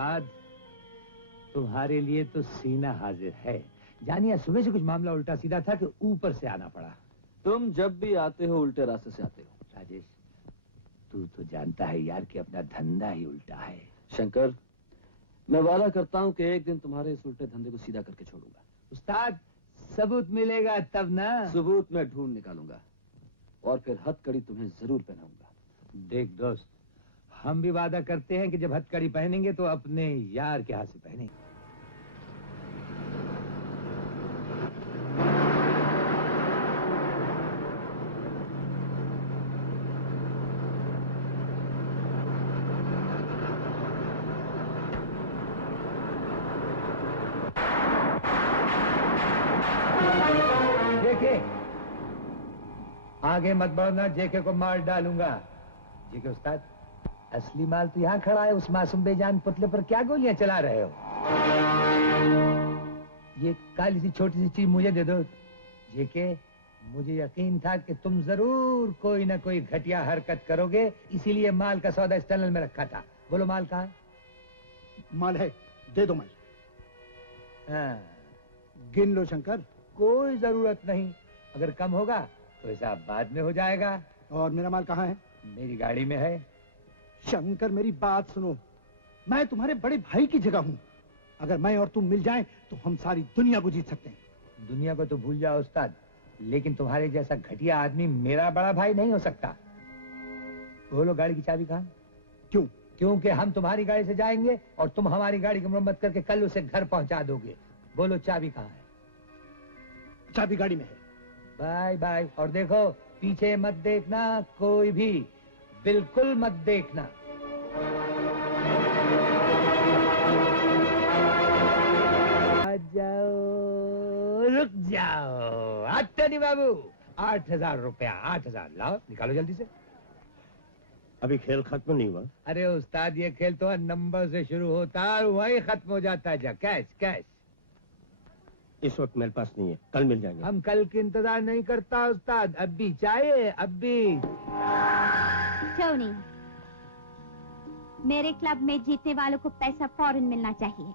उस्ताद, तुम्हारे लिए तो सीना हाजिर है। जानिए सुबह से कुछ मामला उल्टा सीधा था कि ऊपर से आना पड़ा। तुम जब भी आते हो उल्टे रास्ते से आते हो। राजेश, तू तो जानता है यार कि अपना धंधा ही उल्टा है। शंकर, मैं वादा करता हूँ कि एक दिन तुम्हारे इस उल्टे धंधे को सीधा करके छोड़ूंगा। उस्ताद, सबूत मिलेगा तब ना। सबूत मैं ढूंढ निकालूंगा और फिर हथकड़ी तुम्हें जरूर पहनाऊंगा। देख दोस्त, हम भी वादा करते हैं कि जब हथकड़ी पहनेंगे तो अपने यार के हाथ से पहनेंगे। जेके, आगे मत बढ़ना, जेके को मार डालूंगा। जेके उस्ताद, असली माल तो यहाँ खड़ा है। उस मासूम बेजान पुतले पर क्या गोलियां चला रहे हो? ये काली सी छोटी सी चीज मुझे दे दो। जेके, मुझे यकीन था कि तुम जरूर कोई ना कोई घटिया हरकत करोगे, इसीलिए माल का सौदा इस टनल में रखा था। बोलो माल कहाँ? माल है, दे दो माल। हाँ, गिन लो शंकर। कोई जरूरत नहीं, अगर कम होगा तो हिसाब बाद में हो जाएगा। और मेरा माल कहाँ है? मेरी गाड़ी में है। शंकर, मेरी बात सुनो, मैं तुम्हारे बड़े भाई की जगह हूँ। अगर मैं और तुम मिल जाएं तो हम सारी दुनिया को जीत सकते हैं। दुनिया को तो भूल जाओ उस्ताद, लेकिन तुम्हारे जैसा घटिया आदमी मेरा बड़ा भाई नहीं हो सकता। बोलो गाड़ी की चाबी कहाँ? क्यों? क्योंकि हम तुम्हारी गाड़ी से जाएंगे और तुम हमारी गाड़ी की मरम्मत करके कल उसे घर पहुंचा दोगे। बोलो चाबी कहाँ है? चाबी गाड़ी में है। Bye bye. और देखो, पीछे मत देखना कोई भी, बिल्कुल मत देखना। आ जाओ, रुक जाओ। अत्तनी बाबू, 8,000 रुपया। 8,000 लाओ, निकालो जल्दी से। अभी खेल खत्म नहीं हुआ। अरे उस्ताद, ये खेल तो नंबर से शुरू होता है और वही खत्म हो जाता है। जा कैश कैश। इस वक्त मेरे पास नहीं है, कल मिल जाएंगे। हम कल के इंतजार नहीं करता उस्ताद, अब भी चाहिए, अब भी। टोनी, मेरे क्लब में जीतने वालों को पैसा फौरन मिलना चाहिए।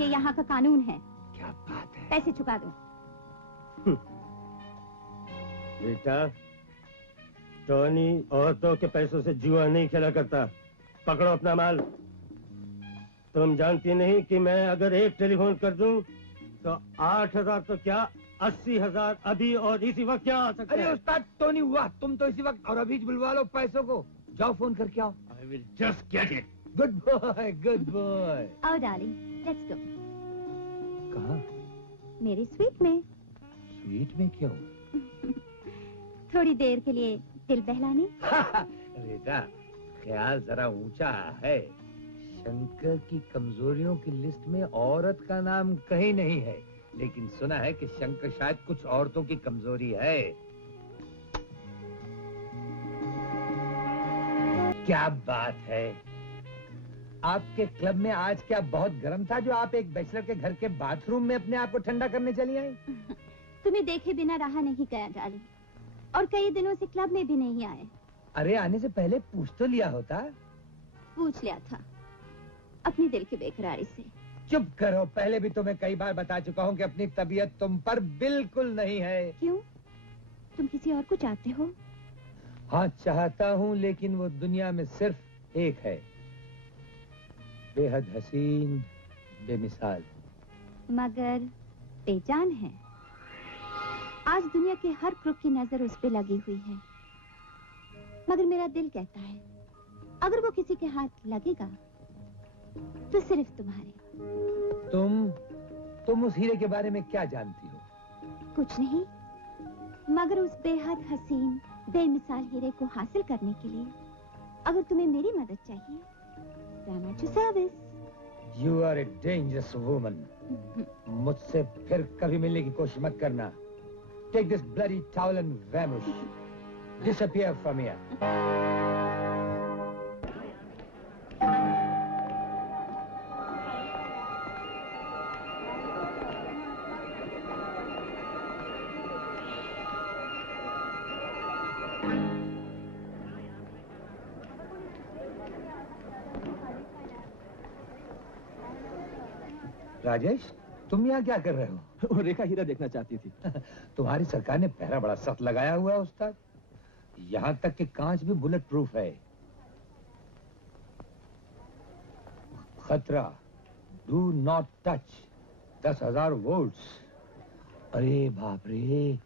ये यहाँ का कानून है। क्या बात है। पैसे चुका दो। बेटा, टोनी औरतों के पैसों से जुआ नहीं खेला करता। पकड़ो अपना माल। तुम जानती नहीं कि मैं अगर एक टेलीफोन कर दूं तो 8,000 तो क्या 80,000 अभी और इसी वक्त क्या आ सकता है? अरे उस्ताद, टोनी हुआ, तुम तो इसी वक्त और अभी बुलवा लो पैसों को। जाओ फोन करके आओ। I will just get it. Good boy, good boy. आओ डार्लिंग, लेट्स गो। कहाँ? मेरे स्वीट में। स्वीट में क्यों? थोड़ी देर के लिए दिल बहलाने। बेटा, ख्याल जरा ऊंचा है। शंकर की कमजोरियों की लिस्ट में औरत का नाम कहीं नहीं है, लेकिन सुना है कि शंकर शायद कुछ औरतों की कमजोरी है। क्या बात है। आपके क्लब में आज क्या बहुत गर्म था जो आप एक बैचलर के घर के बाथरूम में अपने आप को ठंडा करने चली आई? तुम्हें देखे बिना रहा नहीं गया डार्लिंग, और कई दिनों से क्लब में भी नहीं आए। अरे आने से पहले पूछ तो लिया होता। पूछ लिया था, अपनी दिल की बेकरारी से। चुप करो, पहले भी तुम्हें कई बार बता चुका हूँ कि अपनी तबीयत तुम पर बिल्कुल नहीं है। क्यों? तुम किसी और को चाहते हो? हाँ चाहता हूँ, लेकिन वो दुनिया में सिर्फ एक है, बेहद हसीन, बेमिसाल, मगर बेजान है। आज दुनिया के हर क्रुक की नजर उस पे लगी हुई है, मगर मेरा दिल कहता है अगर वो किसी के हाथ लगेगा तो सिर्फ तुम्हारे। तुम उस हीरे के बारे में क्या जानती हो? कुछ नहीं, मगर उस बेहद हसीन बेमिसाल हीरे को हासिल करने के लिए अगर तुम्हें मेरी मदद चाहिए, तो I'm at your service. You are a dangerous woman. मुझसे फिर कभी मिलने की कोशिश मत करना। Take this bloody towel and vanish. Disappear from here. Rajesh, तुम यहाँ क्या कर रहे हो? वो रेखा हीरा देखना चाहती थी। तुम्हारी सरकार ने पहरा बड़ा सख्त लगाया हुआ है उस्ताद। यहाँ तक कि कांच भी बुलेट प्रूफ है। खतरा, डू नॉट टच, 10,000 वोल्ट्स। अरे बाप रे,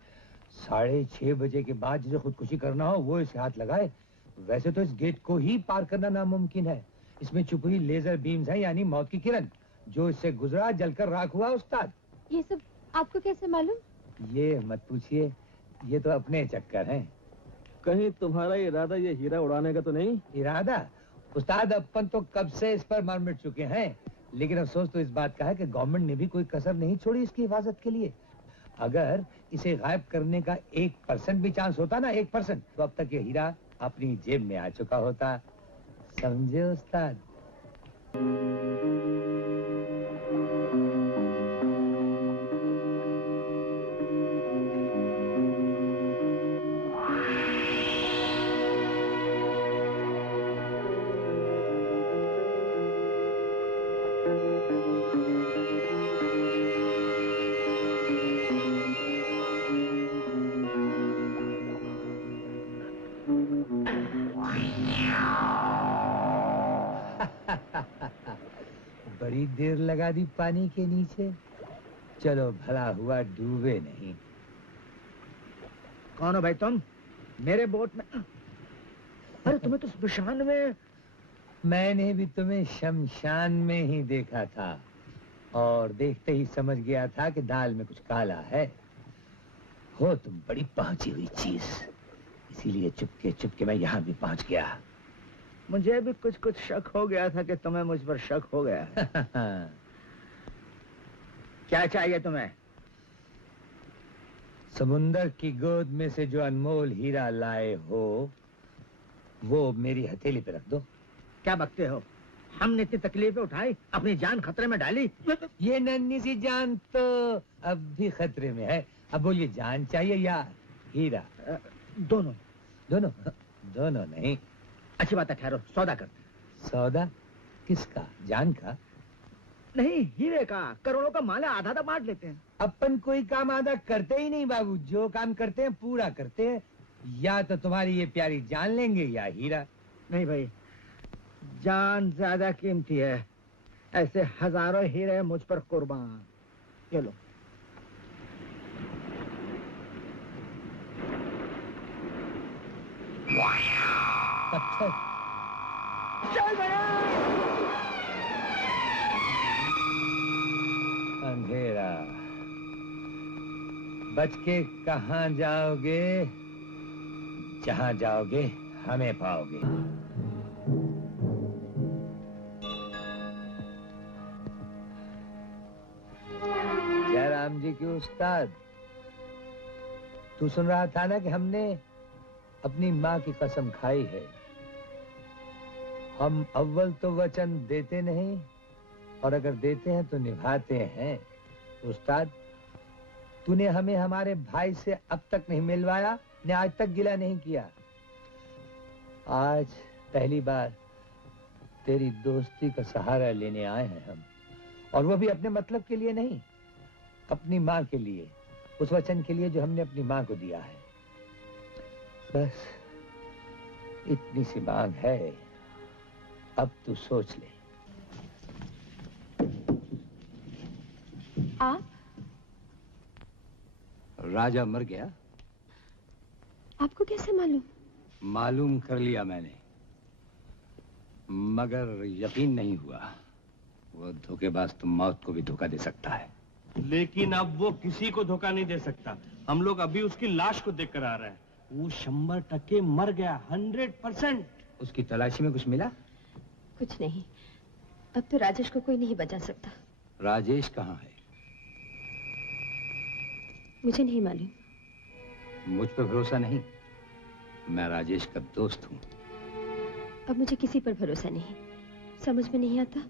6:30 बजे के बाद जिसे खुदकुशी करना हो वो इसे हाथ लगाए। वैसे तो इस गेट को ही पार करना नामुमकिन है। इसमें छुपी हुई लेजर बीम्स हैं, यानी मौत की किरण। जो इससे गुजरा जलकर राख हुआ उस्ताद। ये सब आपको कैसे मालूम? ये मत पूछिए, ये तो अपने चक्कर हैं। कहीं तुम्हारा इरादा ये हीरा उड़ाने का तो नहीं? इरादा? उस्ताद, अपन तो कब से इस पर मर मिट चुके हैं, लेकिन अफसोस तो इस बात का है कि गवर्नमेंट ने भी कोई कसर नहीं छोड़ी इसकी हिफाजत के लिए। अगर इसे गायब करने का 1% भी चांस होता ना, 1%, तो अब तक ये हीरा अपनी जेब में आ चुका होता। समझे उस्ताद? बड़ी देर लगा दी पानी के नीचे। चलो भला हुआ डूबे नहीं। कौन हो भाई तुम? मेरे बोट में? अरे तुम्हें तो शमशान में। मैंने भी तुम्हें शमशान में ही देखा था और देखते ही समझ गया था कि दाल में कुछ काला है। हो तुम बड़ी पहुंची हुई चीज, इसीलिए चुपके चुपके मैं यहाँ भी पहुंच गया। मुझे भी कुछ शक हो गया था कि तुम्हें मुझ पर शक हो गया। क्या चाहिए तुम्हें? समुंदर की गोद में से जो अनमोल हीरा लाए हो वो मेरी हथेली पे रख दो। क्या बकते हो? हमने इतनी तकलीफें उठाई, अपनी जान खतरे में डाली। ये नन्ही सी जान तो अब भी खतरे में है। अब बोलिए, जान चाहिए या हीरा? दोनों। दोनों? दोनों नहीं। अच्छी बात है, ठहरो, सौदा करते। सौदा? किसका? जान का? नहीं, हीरे का। करोड़ों का माल है, आधा आधा बांट लेते हैं। अपन कोई काम आधा करते ही नहीं बाबू। जो काम करते हैं पूरा करते हैं। या तो तुम्हारी ये प्यारी जान लेंगे या हीरा। नहीं भाई, जान ज्यादा कीमती है। ऐसे हजारों हीरे मुझ पर कुर्बान। ये लो। पत्थर? चल गया। अंधेरा। बच के कहाँ जाओगे? जहाँ जाओगे हमें पाओगे। जयराम जी की उस्ताद, तू सुन रहा था ना कि हमने अपनी माँ की कसम खाई है। हम अव्वल तो वचन देते नहीं और अगर देते हैं तो निभाते हैं। उस्ताद, तूने हमें हमारे भाई से अब तक नहीं मिलवाया, ने आज तक गिला नहीं किया। आज पहली बार तेरी दोस्ती का सहारा लेने आए हैं हम, और वो भी अपने मतलब के लिए नहीं, अपनी माँ के लिए, उस वचन के लिए जो हमने अपनी माँ को दिया है। बस इतनी सी मांग है, अब तू सोच ले। आप? राजा मर गया। आपको कैसे मालूम? मालूम कर लिया मैंने, मगर यकीन नहीं हुआ। वो धोखेबाज तो मौत को भी धोखा दे सकता है। लेकिन अब वो किसी को धोखा नहीं दे सकता। हम लोग अभी उसकी लाश को देख कर आ रहे हैं। वो 100% मर गया, 100%। उसकी तलाशी में कुछ मिला? कुछ नहीं। अब तो राजेश को कोई नहीं बचा सकता। राजेश कहाँ है? मुझे नहीं मालूम। मुझ पर भरोसा नहीं? मैं राजेश का दोस्त हूँ। अब मुझे किसी पर भरोसा नहीं। समझ में नहीं आता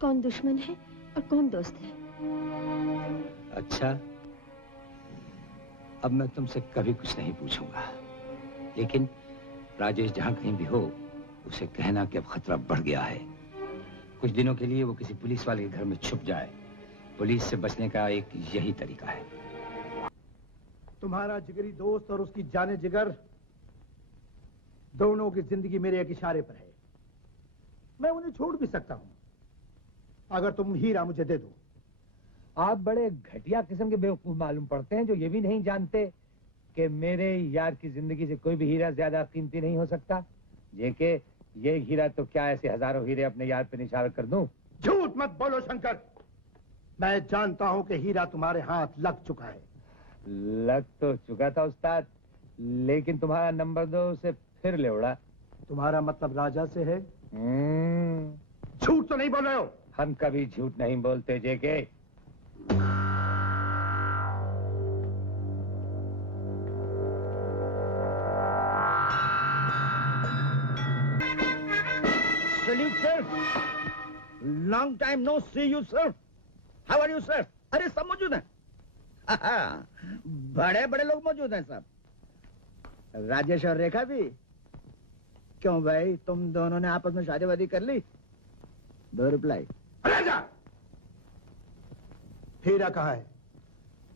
कौन दुश्मन है और कौन दोस्त है। अच्छा, अब मैं तुमसे कभी कुछ नहीं पूछूंगा, लेकिन राजेश जहां कहीं भी हो उसे कहना कि अब खतरा बढ़ गया है। कुछ दिनों के लिए वो किसी पुलिस वाले के घर में छुप जाए, पुलिस से बचने का एक यही तरीका है। तुम्हारा जिगरी दोस्त और उसकी जाने जिगर दोनों की जिंदगी मेरे एक इशारे पर है। मैं उन्हें छोड़ भी सकता हूं अगर तुम हीरा मुझे दे दो। आप बड़े घटिया किस्म के बेवकूफ मालूम पड़ते हैं जो ये भी नहीं जानते कि मेरे यार की जिंदगी से कोई भी हीरा ज्यादा कीमती नहीं हो सकता। ये हीरा तो क्या ऐसे हजारों हीरे अपने यार पे निछावर कर दूं? झूठ मत बोलो शंकर। मैं जानता हूं कि हीरा तुम्हारे हाथ लग चुका है। लग तो चुका था उस्ताद, लेकिन तुम्हारा नंबर 2 से फिर ले उड़ा। तुम्हारा मतलब राजा से है? झूठ तो नहीं बोल रहे हो? हम कभी झूठ नहीं बोलते जेके। Salute, sir. Long time no see you, sir. How are you, sir? अरे सब मौजूद हैं। बड़े बड़े लोग मौजूद हैं सब। राजेश और रेखा भी। क्यों भाई, तुम दोनों ने आपस में शादी वादी कर ली? दो रिप्लाई। राजा, हीरा कहाँ है?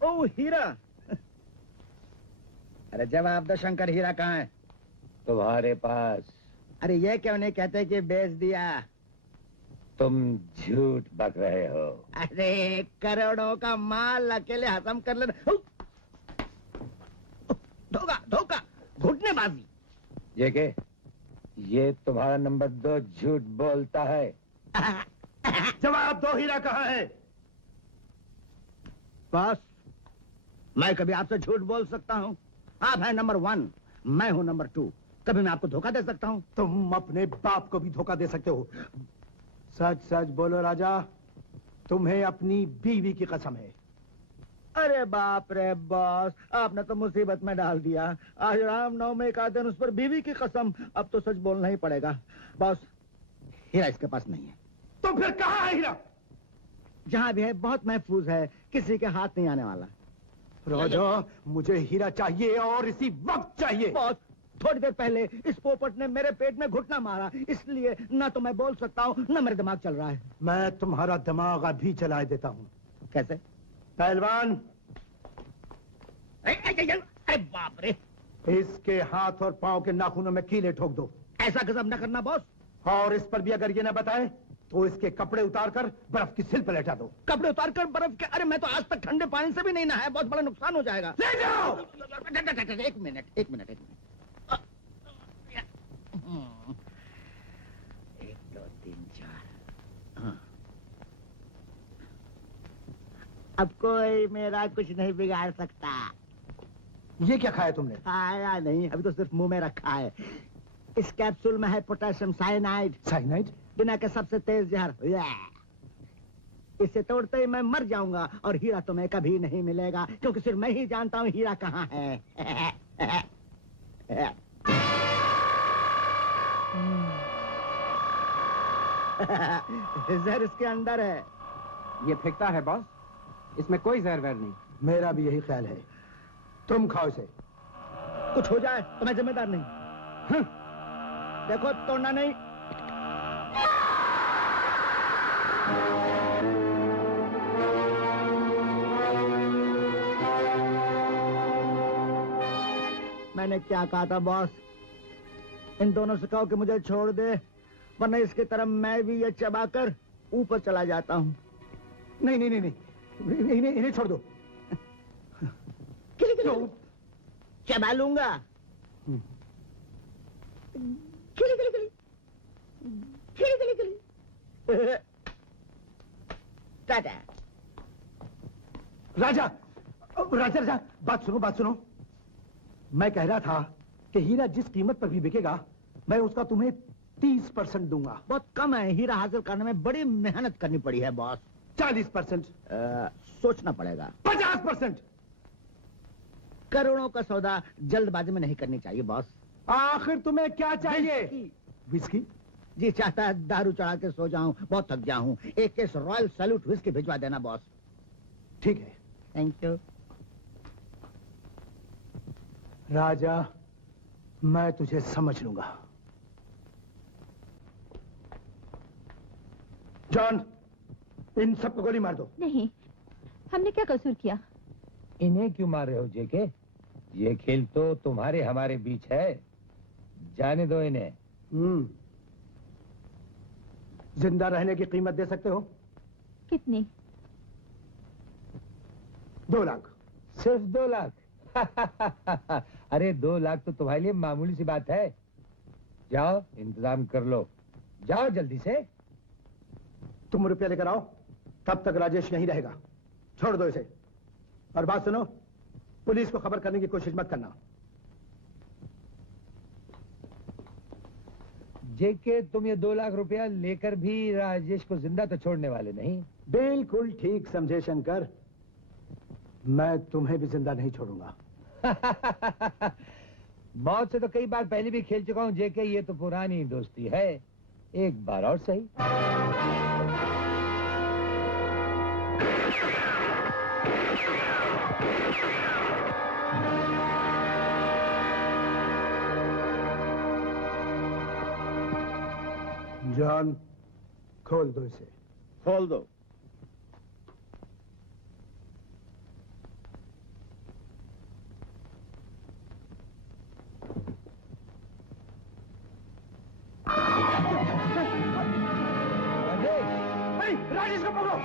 ओ हीरा। अरे जवाब दो शंकर, हीरा कहाँ है? तुम्हारे पास। अरे ये क्यों नहीं कहते कि बेच दिया? तुम झूठ बक रहे हो। अरे करोड़ों का माल अकेले हजम कर लेना। धोखा धोखा, घुटनेबाजी। जेके, ये तुम्हारा नंबर 2 झूठ बोलता है। जवाब दो, हीरा कहाँ है? बॉस, मैं कभी आपसे झूठ बोल सकता हूँ? आप हैं नंबर 1, मैं हूँ नंबर 2। कभी मैं आपको धोखा दे सकता हूँ? तुम अपने बाप को भी धोखा दे सकते हो। सच सच बोलो राजा, तुम्हें अपनी बीवी की कसम है। अरे बाप रे बॉस, आपने तो मुसीबत में डाल दिया। आज रामनवमी का दिन, उस पर बीवी की कसम। अब तो सच बोलना ही पड़ेगा। बॉस, हीरा इसके पास नहीं है। तो फिर कहाँ है हीरा? जहाँ भी है बहुत महफूज है, किसी के हाथ नहीं आने वाला। राजा, मुझे हीरा चाहिए और इसी वक्त चाहिए। बॉस, थोड़ी देर पहले इस पोपट ने मेरे पेट में घुटना मारा, इसलिए ना तो मैं बोल सकता हूँ ना मेरा दिमाग चल रहा है। मैं तुम्हारा दिमाग अभी चलाए देता हूँ। कैसे? पहलवान, अरे बाप रे, इसके हाथ और पांव के नाखूनों में कीले ठोक दो। ऐसा कसम न करना बॉस। और इस पर भी अगर ये न बताए तो इसके कपड़े उतारकर बर्फ की सिल पर लेटा दो। कपड़े उतारकर बर्फ के? अरे मैं तो आज तक ठंडे पानी से भी नहीं नहाया, बहुत बड़ा नुकसान हो जाएगा। ले जाओ। एक मिनट। 1 2 3 4। हाँ। अब कोई मेरा कुछ नहीं बिगाड़ सकता। ये क्या खाया तुमने? खाया नहीं, अभी तो सिर्फ मुंह में रखा है। इस कैप्सूल में है पोटेशियम साइनाइड, साइनाइड? दुनिया का सबसे तेज जहर। इसे तोड़ते ही मैं मर जाऊंगा और हीरा तुम्हें कभी नहीं मिलेगा, क्योंकि सिर्फ मैं ही जानता हूँ हीरा कहाँ है। जहर इसके अंदर है। ये फेंकता है बॉस, इसमें कोई जहर वहर नहीं। मेरा भी यही ख्याल है। तुम खाओ इसे। कुछ हो जाए तो मैं जिम्मेदार नहीं। देखो, तोड़ना नहीं। मैंने क्या कहा था बॉस? इन दोनों से कहो कि मुझे छोड़ दे, वरना इसकी तरफ मैं भी ये चबाकर ऊपर चला जाता हूँ। नहीं नहीं नहीं नहीं, इन्हें छोड़ दो। चबा लूंगा। खिली खिली खिली खिली खिली खिली। टाटा। राजा, राजा राजा, बात सुनो। मैं कह रहा था कि हीरा जिस कीमत पर भी बिकेगा, मैं उसका तुम्हें 30% दूंगा। बहुत कम है, हीरा हासिल करने में बड़ी मेहनत करनी पड़ी है बॉस। 40%। सोचना पड़ेगा। 50%। करोड़ों का सौदा जल्दबाजी में नहीं करनी चाहिए बॉस। आखिर तुम्हें क्या चाहिए? विस्की? जी चाहता है दारू चढ़ा के सो जाऊं, बहुत थक गया हूं। एक केस रॉयल सैल्यूट विस्की भिजवा देना बॉस। ठीक है। Thank you. राजा, मैं तुझे समझ लूंगा। जॉन, इन सबको गोली मार दो। नहीं, हमने क्या कसूर किया? इन्हें क्यों मार रहे हो जेके? ये खेल तो तुम्हारे हमारे बीच है, जाने दो इन्हें। जिंदा रहने की कीमत दे सकते हो? कितनी? 2 लाख। सिर्फ 2 लाख? अरे 2 लाख तो तुम्हारे लिए मामूली सी बात है। जाओ इंतजाम कर लो, जाओ जल्दी से। तुम रुपया लेकर आओ, तब तक राजेश यहीं रहेगा। छोड़ दो इसे। और बात सुनो, पुलिस को खबर करने की कोशिश मत करना। जेके, तुम ये 2 लाख रुपया लेकर भी राजेश को जिंदा तो छोड़ने वाले नहीं? बिल्कुल ठीक समझे शंकर, मैं तुम्हें भी जिंदा नहीं छोड़ूंगा। मौत से तो कई बार पहले भी खेल चुका हूं जेके, ये तो पुरानी दोस्ती है, एक बार और सही। जॉन, खोल दो इसे। खोल दो। राजेश को पकड़ो।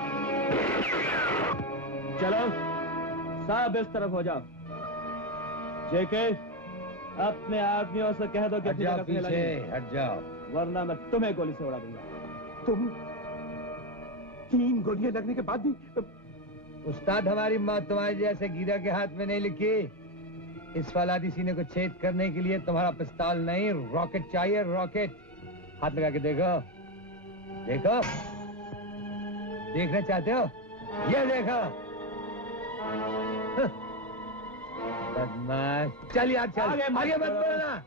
चलो सब इस तरफ हो जाओ। जेके, अपने आदमियों से कह दो कि हट अपनी जाओ जगह पे पीछे, लगेंगे, हट जाओ, वरना मैं तुम्हें गोली से उड़ा दूंगा। तुम 3 गोलियां लगने के बाद भी? उस्ताद, हमारी मौत तुम्हारे जैसे गीदड़ के हाथ में नहीं लिखी। इस फौलादी सीने को छेद करने के लिए तुम्हारा पिस्तौल नहीं, रॉकेट चाहिए, रॉकेट। हाथ लगा के देखो, देखो, देखना चाहते हो? ये देखो। बदमाश, चल यार चल, आगे मत बढ़ना।